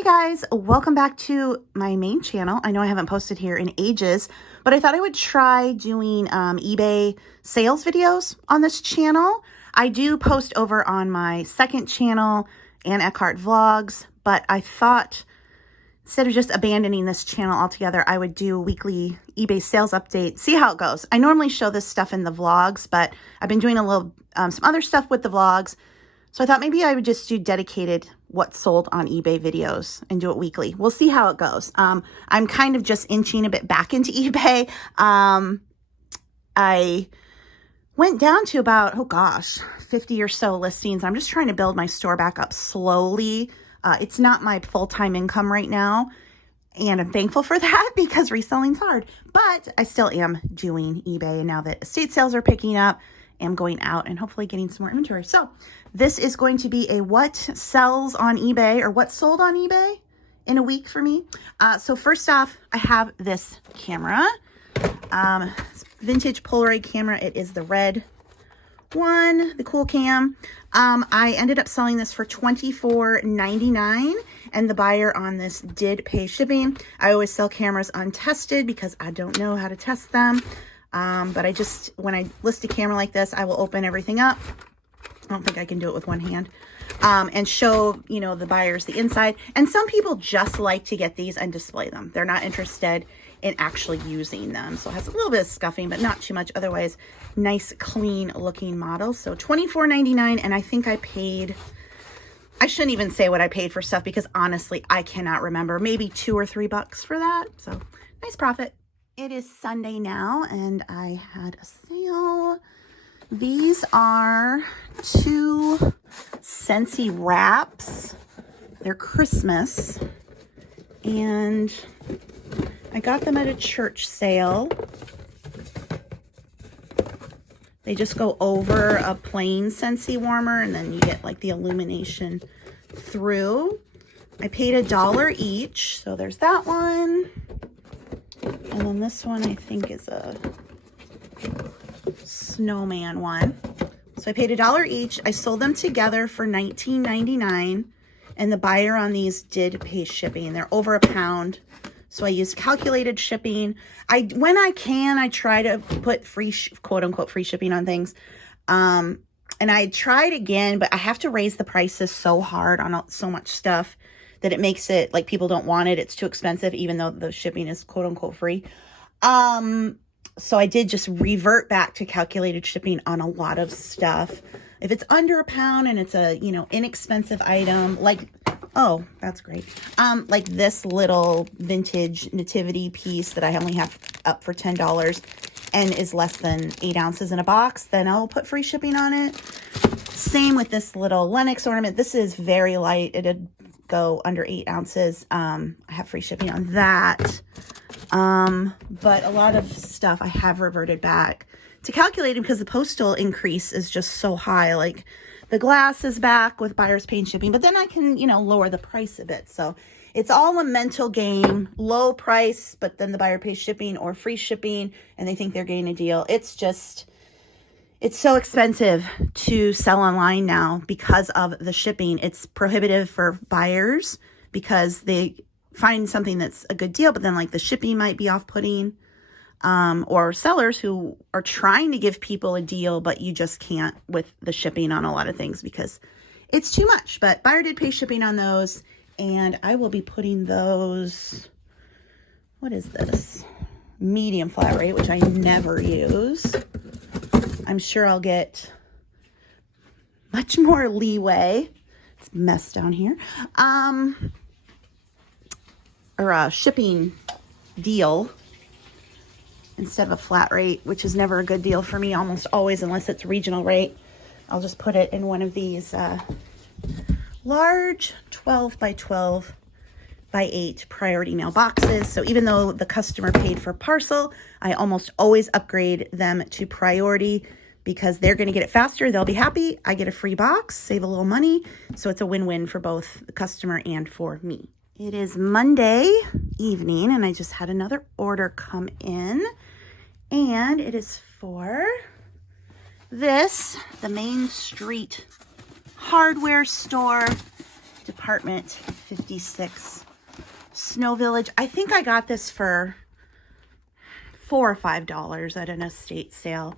Hey guys, welcome back to my main channel. I know I haven't posted here in ages, but I thought I would try doing eBay sales videos on this channel. I do post over on my second channel, Ann Eckhart Vlogs, but I thought instead of just abandoning this channel altogether, I would do a weekly eBay sales update, see how it goes. I normally show this stuff in the vlogs, but I've been doing a little some other stuff with the vlogs. So I thought maybe I would just do dedicated what sold on eBay videos and do it weekly. We'll see how it goes. I'm kind of just inching a bit back into eBay. I went down to about, 50 or so listings. I'm just trying to build my store back up slowly. It's not my full-time income right now, and I'm thankful for that because reselling's hard. But I still am doing eBay, and now that estate sales are picking up, I'm going out and hopefully getting some more inventory. So this is going to be a what sells on eBay or what sold on eBay in a week for me. So first off, I have this camera, vintage Polaroid camera. It is the red one, the cool cam. I ended up selling this for $24.99, and the buyer on this did pay shipping. I always sell cameras untested because I don't know how to test them. But when I list a camera like this, I will open everything up. I don't think I can do it with one hand. And show, the buyers the inside. And some people just like to get these and display them. They're not interested in actually using them. So it has a little bit of scuffing, but not too much. Otherwise, nice, clean looking model. So $24.99, and I think I shouldn't even say what I paid for stuff because honestly, I cannot remember. Maybe $2 or $3 for that. So nice profit. It is Sunday now, and I had a sale. These are 2 Scentsy Wraps. They're Christmas, and I got them at a church sale. They just go over a plain Scentsy warmer, and then you get like the illumination through. I paid $1 each, so there's that one. And then this one, I think, is a snowman one. So I paid $1 each. I sold them together for $19.99. And the buyer on these did pay shipping. They're over a pound. So I used calculated shipping. When I can, I try to put free, quote unquote, free shipping on things. And I tried again, but I have to raise the prices so hard on so much stuff that it makes it like people don't want it. It's too expensive, even though the shipping is quote unquote free. So I did just revert back to calculated shipping on a lot of stuff. If it's under a pound and it's a, inexpensive item, like, oh, that's great. Like this little vintage nativity piece that I only have up for $10 and is less than 8 ounces in a box, then I'll put free shipping on it. Same with this little Lenox Ornament. This is very light. It'd go under 8 ounces. I have free shipping on that. But a lot of stuff I have reverted back to calculating because the postal increase is just so high. Like the glass is back with buyers paying shipping, but then I can, lower the price a bit. So it's all a mental game, low price, but then the buyer pays shipping or free shipping and they think they're getting a deal. It's so expensive to sell online now because of the shipping. It's prohibitive for buyers because they find something that's a good deal, but then like the shipping might be off-putting, or sellers who are trying to give people a deal, but you just can't with the shipping on a lot of things because it's too much. But buyer did pay shipping on those, and I will be putting those, what is this? Medium flat rate, which I never use. I'm sure I'll get much more leeway. It's a mess down here. Or a shipping deal instead of a flat rate, which is never a good deal for me almost always unless it's regional rate. I'll just put it in one of these large 12 by 12 by 8 priority mail boxes. So even though the customer paid for parcel, I almost always upgrade them to priority because they're going to get it faster. They'll be happy. I get a free box, save a little money. So it's a win-win for both the customer and for me. It is Monday evening, and I just had another order come in, and it is for the Main Street hardware store department 56 Snow Village. I think I got this for $4 or $5 at an estate sale.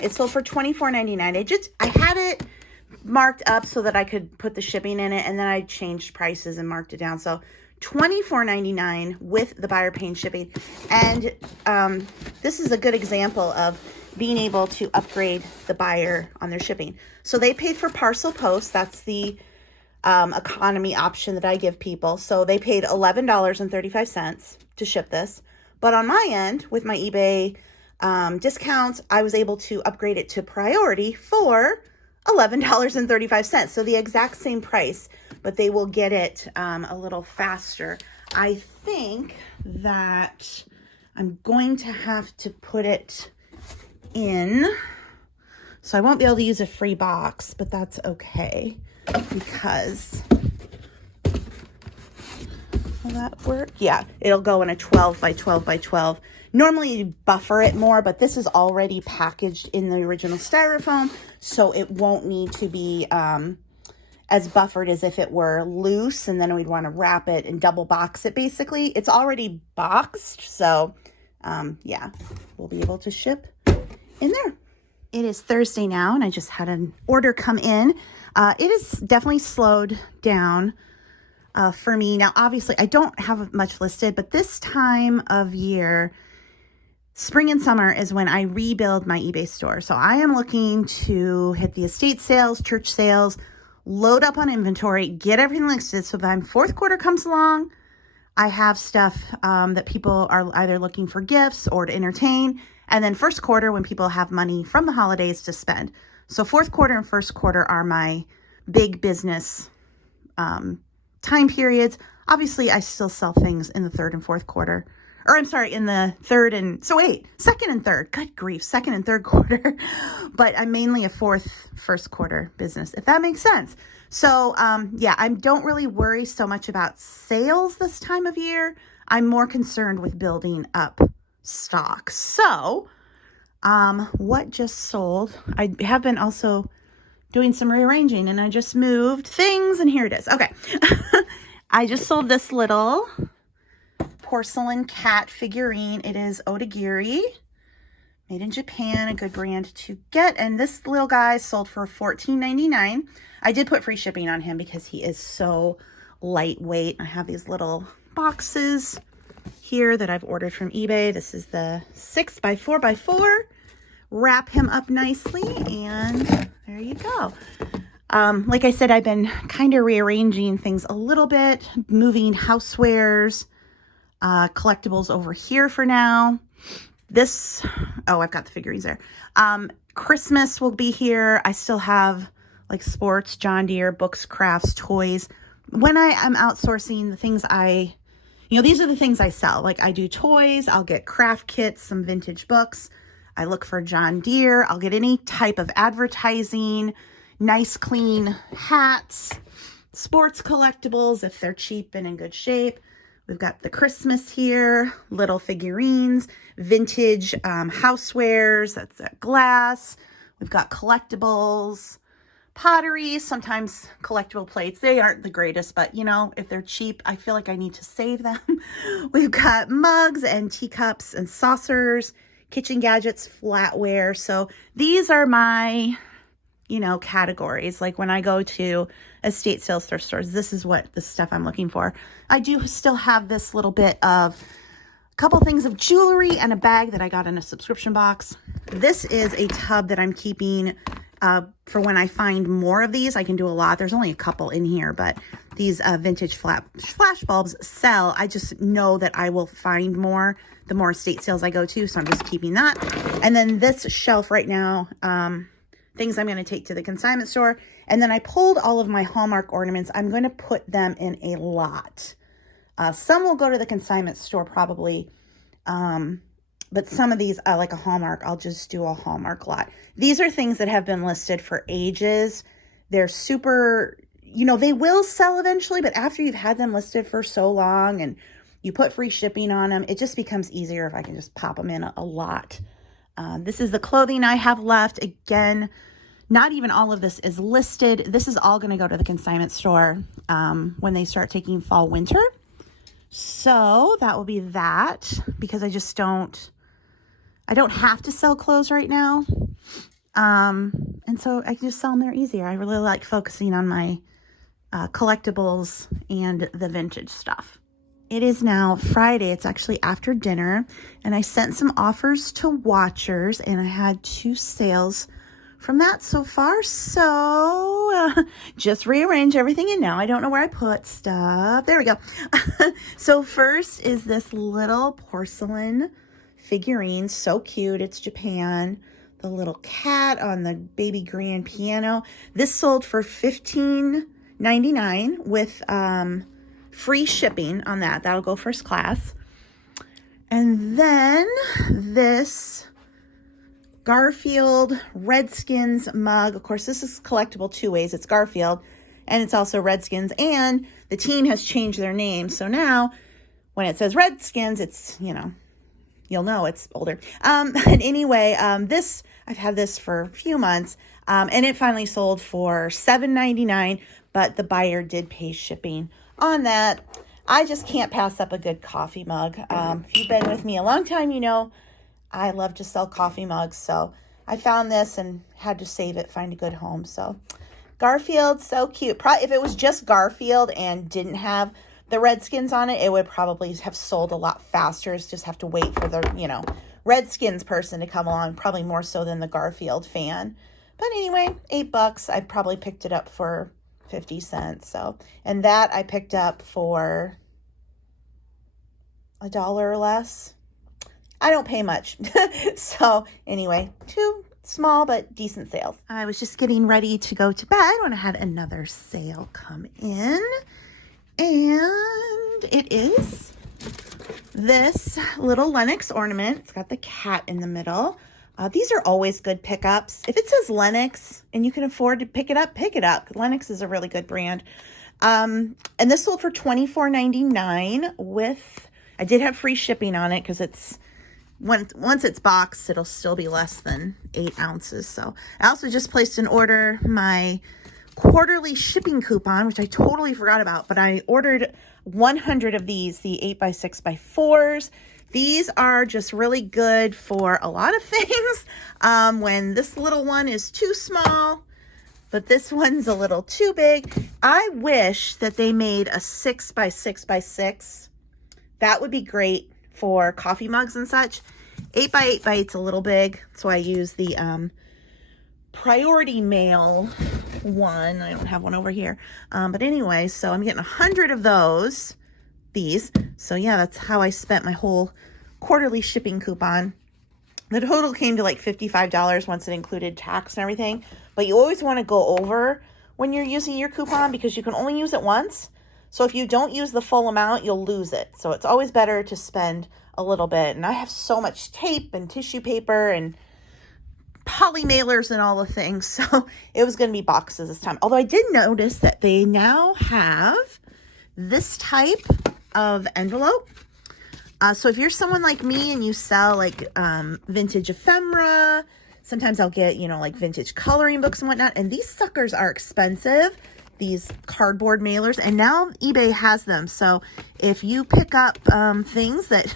It sold for $24.99. I had it marked up so that I could put the shipping in it, and then I changed prices and marked it down. So $24.99 with the buyer paying shipping. And this is a good example of being able to upgrade the buyer on their shipping. So they paid for parcel post. That's the economy option that I give people. So they paid $11.35 to ship this. But on my end, with my eBay discounts, I was able to upgrade it to priority for $11.35. So the exact same price, but they will get it a little faster. I think that I'm going to have to put it in. So I won't be able to use a free box, but that's okay because, will that work? Yeah, it'll go in a 12 by 12 by 12. Normally you buffer it more, but this is already packaged in the original styrofoam, so it won't need to be as buffered as if it were loose, and then we'd want to wrap it and double box it basically. It's already boxed, so yeah, we'll be able to ship in there. It is Thursday now, and I just had an order come in. It is definitely slowed down for me. Now, obviously, I don't have much listed, but this time of year, spring and summer, is when I rebuild my eBay store. So I am looking to hit the estate sales, church sales, load up on inventory, get everything listed so that fourth quarter comes along, I have stuff that people are either looking for gifts or to entertain. And then first quarter, when people have money from the holidays to spend. So fourth quarter and first quarter are my big business time periods. Obviously, I still sell things in the third and fourth quarter. Or I'm sorry, in the third and, so wait, second and third. Good grief, second and third quarter. But I'm mainly a first quarter business, if that makes sense. So yeah, I don't really worry so much about sales this time of year. I'm more concerned with building up stock. So what just sold? I have been also doing some rearranging, and I just moved things, and here it is. Okay. I just sold this little Porcelain Cat figurine. It is Odagiri, made in Japan, a good brand to get. And this little guy sold for $14.99. I did put free shipping on him because he is so lightweight. I have these little boxes here that I've ordered from eBay. This is the 6 by 4 by 4. Wrap him up nicely, and there you go. Like I said, I've been kind of rearranging things a little bit, moving housewares, collectibles over here for now. This, oh, I've got the figurines there. Christmas will be here. I still have like sports, John Deere, books, crafts, toys. When I am outsourcing the things these are the things I sell. Like I do toys, I'll get craft kits, some vintage books. I look for John Deere. I'll get any type of advertising, nice clean hats, sports collectibles if they're cheap and in good shape. We've got the Christmas here, little figurines, vintage housewares, that's that glass. We've got collectibles, pottery, sometimes collectible plates. They aren't the greatest, but if they're cheap, I feel like I need to save them. We've got mugs and teacups and saucers, kitchen gadgets, flatware. So these are my, categories. Like when I go to estate sales thrift stores, this is what the stuff I'm looking for. I do still have this little bit of a couple things of jewelry and a bag that I got in a subscription box. This is a tub that I'm keeping for when I find more of these. I can do a lot. There's only a couple in here, but these vintage flash bulbs sell. I just know that I will find more the more estate sales I go to, so I'm just keeping that. And then this shelf right now, things I'm going to take to the consignment store. And then I pulled all of my Hallmark ornaments. I'm going to put them in a lot. Some will go to the consignment store probably, but some of these, like a Hallmark, I'll just do a Hallmark lot. These are things that have been listed for ages. They're super, they will sell eventually, but after you've had them listed for so long and you put free shipping on them, it just becomes easier if I can just pop them in a lot. This is the clothing I have left. Again, Not even all of this is listed. This is all going to go to the consignment store when they start taking fall, winter. So that will be that, because I don't have to sell clothes right now. And so I can just sell them there easier. I really like focusing on my collectibles and the vintage stuff. It is now Friday. It's actually after dinner, and I sent some offers to watchers, and I had 2 sales from that so far. So just rearrange everything, and now I don't know where I put stuff. There we go. So first is this little porcelain figurine. So cute. It's Japan. The little cat on the baby grand piano. This sold for $15.99 with free shipping on that. That'll go first class. And then this Garfield Redskins mug. Of course, this is collectible 2 ways. It's Garfield and it's also Redskins, and the team has changed their name. So now when it says Redskins, it's, you'll know it's older. But anyway, this, I've had this for a few months, and it finally sold for $7.99, but the buyer did pay shipping on that. I just can't pass up a good coffee mug. If you've been with me a long time, you know I love to sell coffee mugs. So I found this and had to save it, find a good home. So Garfield, so cute. Probably if it was just Garfield and didn't have the Redskins on it, it would probably have sold a lot faster. It's just have to wait for the, Redskins person to come along, probably more so than the Garfield fan. But anyway, $8. I probably picked it up for 50 cents. So, and that I picked up for $1 or less. I don't pay much. So anyway, 2 small but decent sales. I was just getting ready to go to bed when I had another sale come in. And it is this little Lenox Ornament. It's got the cat in the middle. These are always good pickups. If it says Lenox and you can afford to pick it up, pick it up. Lenox is a really good brand. And this sold for $24.99 with, I did have free shipping on it because it's, once it's boxed, it'll still be less than 8 ounces. So I also just placed an order, my quarterly shipping coupon, which I totally forgot about, but I ordered 100 of these, the 8x6x4s. These are just really good for a lot of things. When this little one is too small, but this one's a little too big. I wish that they made a 6x6x6. That would be great for coffee mugs and such. 8x8x8's a little big, so I use the Priority Mail one. I don't have one over here. But anyway, so I'm getting 100 of these. So yeah, that's how I spent my whole quarterly shipping coupon. The total came to like $55 once it included tax and everything. But you always want to go over when you're using your coupon because you can only use it once. So if you don't use the full amount, you'll lose it. So it's always better to spend a little bit. And I have so much tape and tissue paper and poly mailers and all the things. So it was going to be boxes this time. Although I did notice that they now have this type of envelope. So if you're someone like me and you sell like vintage ephemera, sometimes I'll get, like vintage coloring books and whatnot. And these suckers are expensive, these cardboard mailers. And now eBay has them. So if you pick up things that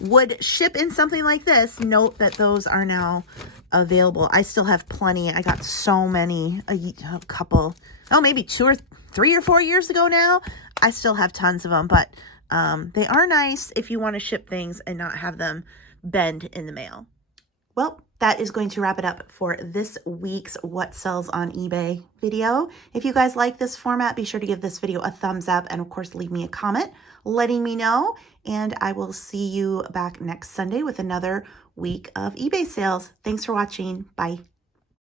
would ship in something like this, note that those are now available. I still have plenty. I got so many, a couple, maybe 2 or 3 or 4 years ago now. I still have tons of them, but they are nice if you want to ship things and not have them bend in the mail. Well, that is going to wrap it up for this week's What Sells on eBay video. If you guys like this format, be sure to give this video a thumbs up and of course leave me a comment letting me know. And I will see you back next Sunday with another week of eBay sales. Thanks for watching. Bye.